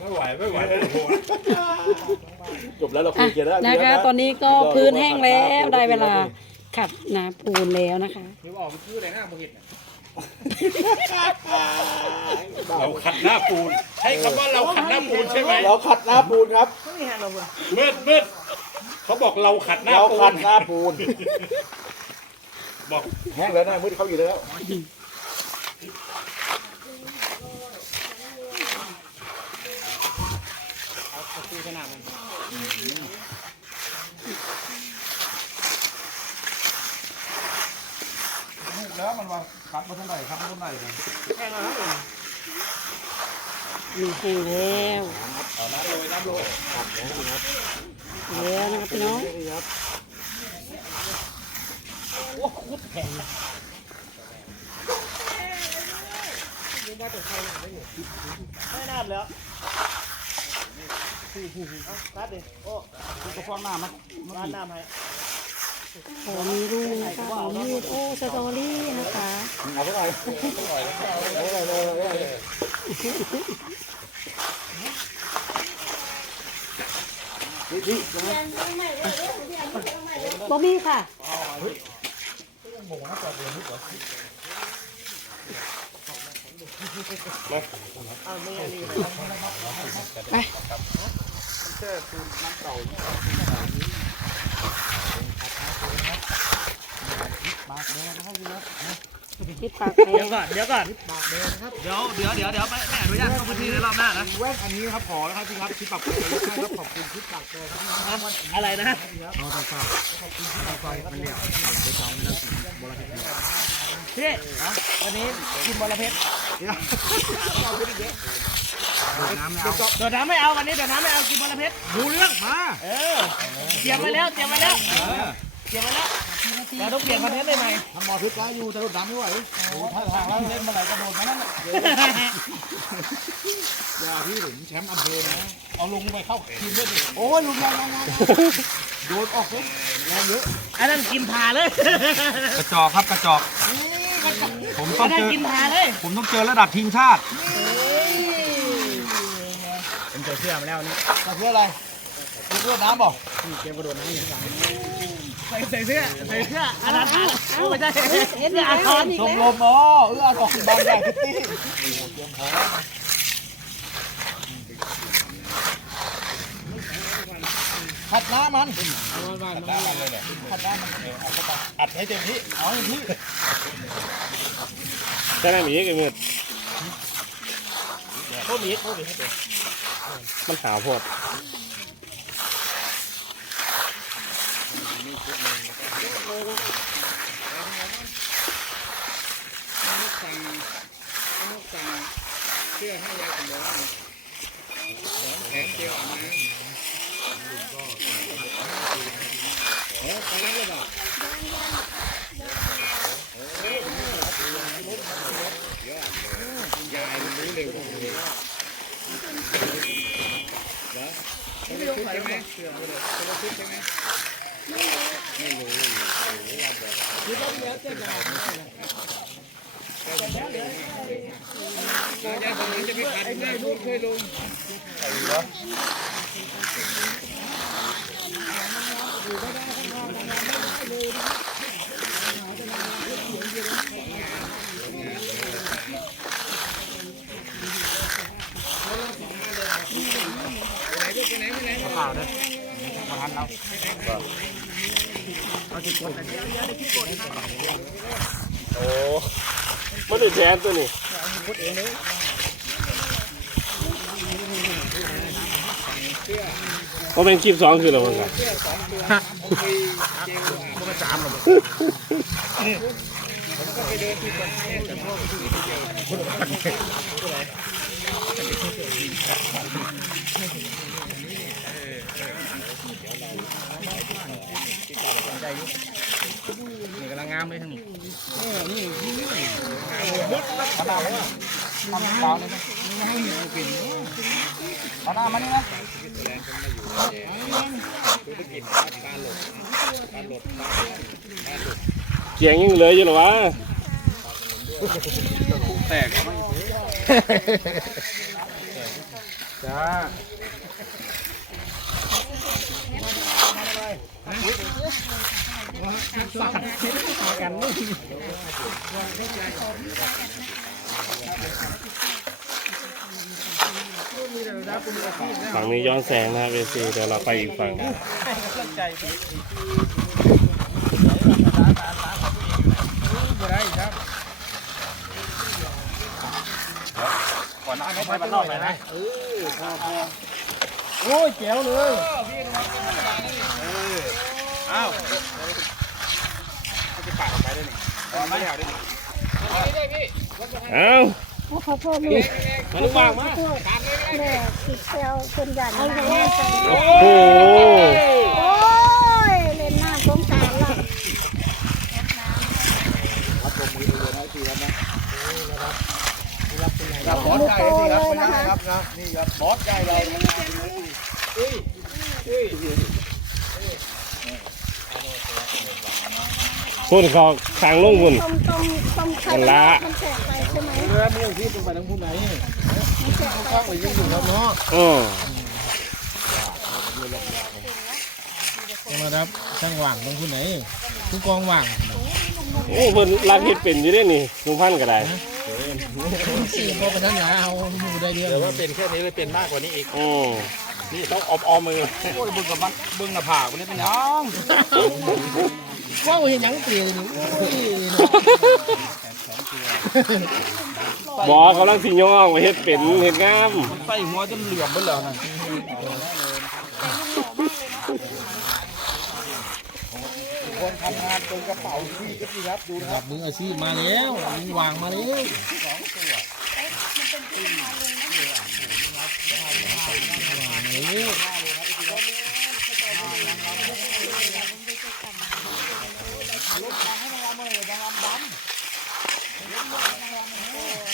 ไม่ไหวไม่ไหวโอ้โหจบแล้วเราคุอะยกันแล้วนะคะ ตอนนี้ก็พื้นแห้งแล้วได้เวลาขัดนาปูนแล้วนะคะ เดี๋ยวออกมันคืออะไรหน้าโมหิตเราขัดหน้าปูน ใช้คำว่าเราขัดหน้าปูนใช่ไหมเราขัดหน้าปูนครับ มืดมืดเขาบอกเราขัดหน้าเราปูขันดหน้าปูน บอก แห้งแล้วหน้ามืดเขาอยู่แล้ว แล้วมันว่าขัดมาเท่าไหร่ขัดมาเท่าไหร่เลยมีแห้งแล้วน้ำโรยน้ำโรยแล้วนะคะพี่น้องไม่น้ำแล้ว รัดดิโอ้ก็ฟ้องน้ามันรัดน้ำให้ขอมีรูนะคะขอมีดโอ้สตอรี่นะคะเอาไปเท่าไปหร่เอาไปเท่าไหร่เลยเอาเท่าไหร่เลยพี่พี่บอบบี้ค่ะเอาไม่อันนี้ไปคิดปากแดเดี๋ยวก่อนเดี๋ยวก่อนเดี๋ยวเดี๋ยวเดี๋ยวเดี๋ยวไม่ไม่อนุญาตเข้าพื้นที่ในรอบหน้านะแว่นอันนี้ครับขอนะครับพี่ครับที่ปรับปรุงครับขอบคุณที่ปรับเลยครับอะไรนะเอาต่อไปขอบคุณที่ปรับไปมันเรียกไปสองไม่ได้บริษัทพี่วันนี้กินบอระเพ็ด น้ำแล้วเดี๋ยวน้ำไม่เอาวันนี้เดี๋ยวน้ำไม่เอากินบอระเพ็ดดูเรื่องมาเออเตรียมไว้แล้วเตรียมไว้แล้วเตรียมไว้แล้วเราต้องเปลี่ยนคอนเทนต์ได้ไหมทำหมอทึกได้อยู่แต่รถดำไม่ไหวโอ้ท่าทางแล้วเล่นมาไหลกระโดดมานั่นอย่าพี่ถึงแชมป์อำเภอนะเอาลงไปเข้าทีมด้วยดิโอ้ยลุงยังยังโดนออกเลยแรงเยอะอันนั้นกินพาเลย กระจอกครับกระจอกผมต้อัอนงนั้นเจอกินพาเลยผมต้องเจอระดับทีมชาติ ผมจะเชื่อมาแล้วนี่กระเพื่ออะไรกระเพื่อน้ำบอกใส่ใส่เสื้อใส่เสื้ออันนั้นโอ้ไม่ใช่เห็นเสื้ออาแล้วทรอีกชมแล้วรมอ๋อเออตอกบางใหญ่พิตตี้ขัดน้ำมันขัดน้ำมันเลยเนี่ยขัดน้ำมันเอาเข้าไปอัดให้เต็มที่เอาอย่างที่จะได้มีกันมืดโคต มันหาวพอดเพื่อให้ยายสมอง รมีโคตรมี มันห าวโพดโอ้มันเป็นแทนตัวนี้เขาเป็นคลิปสองคืออะไรมั้งครับนี่กำลังงามเลยทั้งนี้ขนาดนี้ทำเปล่าเลยไหมไม่ให้เห็นกลิ่นขนาดมันนี่นะเกียงยังเหลืออยู่เหรอวะแตกจ้า ฝั่งนี้ย้อนแสงนะครับเอซีเดี๋ยวเราไปอีกฝั่งก่อนหน้านี้ไปบ้านนอกไปนะ โอ้ยแจ๋วเลยอ้าวจะปาดออกไปได้หนึ่งก่อนไม่เอาได้หนึ่งเอ้าพ่อพ่อลูกมันวางมาแม่ติดเซลคนใหญ่เอาแม่โอ้โหโอ้ยเล่นน้ำสงสารละ กับบอสใหญ่นี่ครับไม่ได้ครับนะนี่ครับบอสใหญ่เราพุ่นเขาทางลงพุ่น ต้มต้มต้มไข่มันละ มันแตกไปใช่ไหมเรือมือที่ตรงไปทางผู้ไหนข้างไปยังอยู่ครับเนาะอ๋อมาครับช่างว่างตรงผู้ไหนทุกกองว่างโอ้เพิ่นรักเฮ็ดเป็นอยู่เด้นี่ลุงพันธุ์ก็ได้ สี่พอไปท่านหนาเอาหมูได้เดียวแต่ว่าเป็นแค่นี้เลยเป็นมากกว่านี้อีกอือนี่ต้องออมออมมือ โอ้ยบึ้งกับมันบึ้งหน้าผากวันนี้เป็นยังว้าวเห็นยังเปลี่ยวนี่โอ้ยบ่กำลังสิย่องว่าเฮ็ดเป็นเฮ็ดงามใส่หัวจนเหลี่ยมเบิดแล้วนะคน ทำงานตรงกระเป๋าที่ก็ที่รับดูนะครับมืออาชีพมาแล้วมือวางมาแล้ว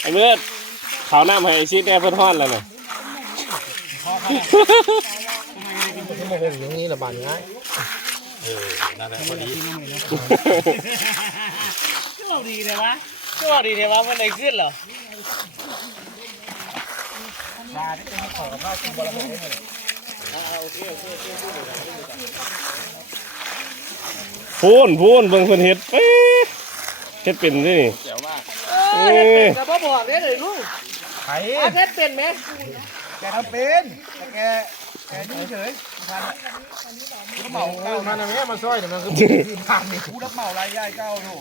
ไอ้เมื่อเขาวน้ำให้ไอ้ชิดแน่เพิ่นฮ้อนแล้วน่ะที่โมโหอย่างนี้ระบาดง่าย นั่นแหละพอดีก็บอกดีเลยวะก็บอกดีเลยวะมันไหนขึ้นเหรอพูนพูนเบิ่งเพิ่นเฮ็ดเอ๊ะเฮ็ดเป็นเด้นี่เจ๋วมากเออเฮ็ดเป็นกับพ่อบอกเนี่ยเลยลูกไผ่อาเฮ็ดเป็นไหมแกทำเป็นแต่แกแกนี่เฉย ผู้เหมาเก้ามันนะแม่มาซอยแต่มันคือผ่านนี่ผู้รับเหมารายย่ายเก้าดู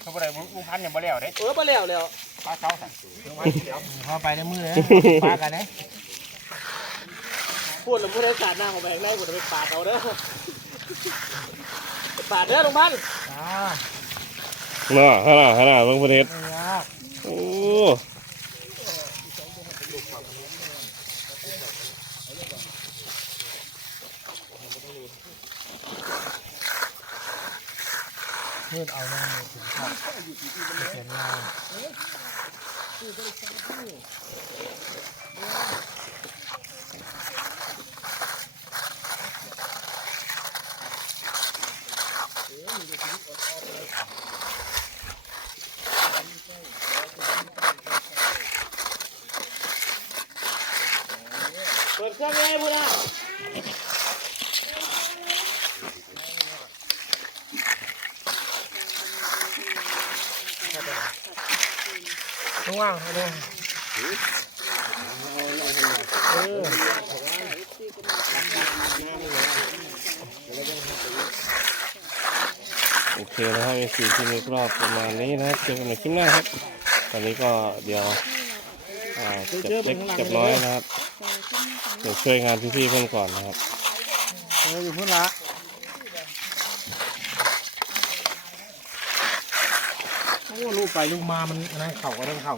เขาบอกอะไรลุงพันยังบ่แล้วเด้เออมาแล้วแล้วปลาเก้าสั่งพอไปในมือเลยปลากันนะพูดแล้วพูดให้สาดหน้าของแบงค์ได้กูจะไปปาดเอาเด้อปปาดเด้อลุงพันธุ์อ่าฮะน่ะฮะน่ะเบิ่งพิ่นเฮ็ดโอ้ มืดเอาแน่เลยถึงครับเขียนมาเปิดเครื่องเลยพูดนะ ต้องว่างให้ด้วยโอเคนะครับไอ้สี่ที่นี้ก็ประมาณนี้นะครับเจอกันใหม่คลิปหน้าครับ ตอนนี้ก็เดี๋ยวอ่าจับเล็กจับน้อยนะครับเดี๋ยวช่วยงานพี่ๆเพื่อนก่อนนะครับเอออยู่พุ่นละโอ้ลูกไปลูกมามันนะเข่าก็ต้องเข่า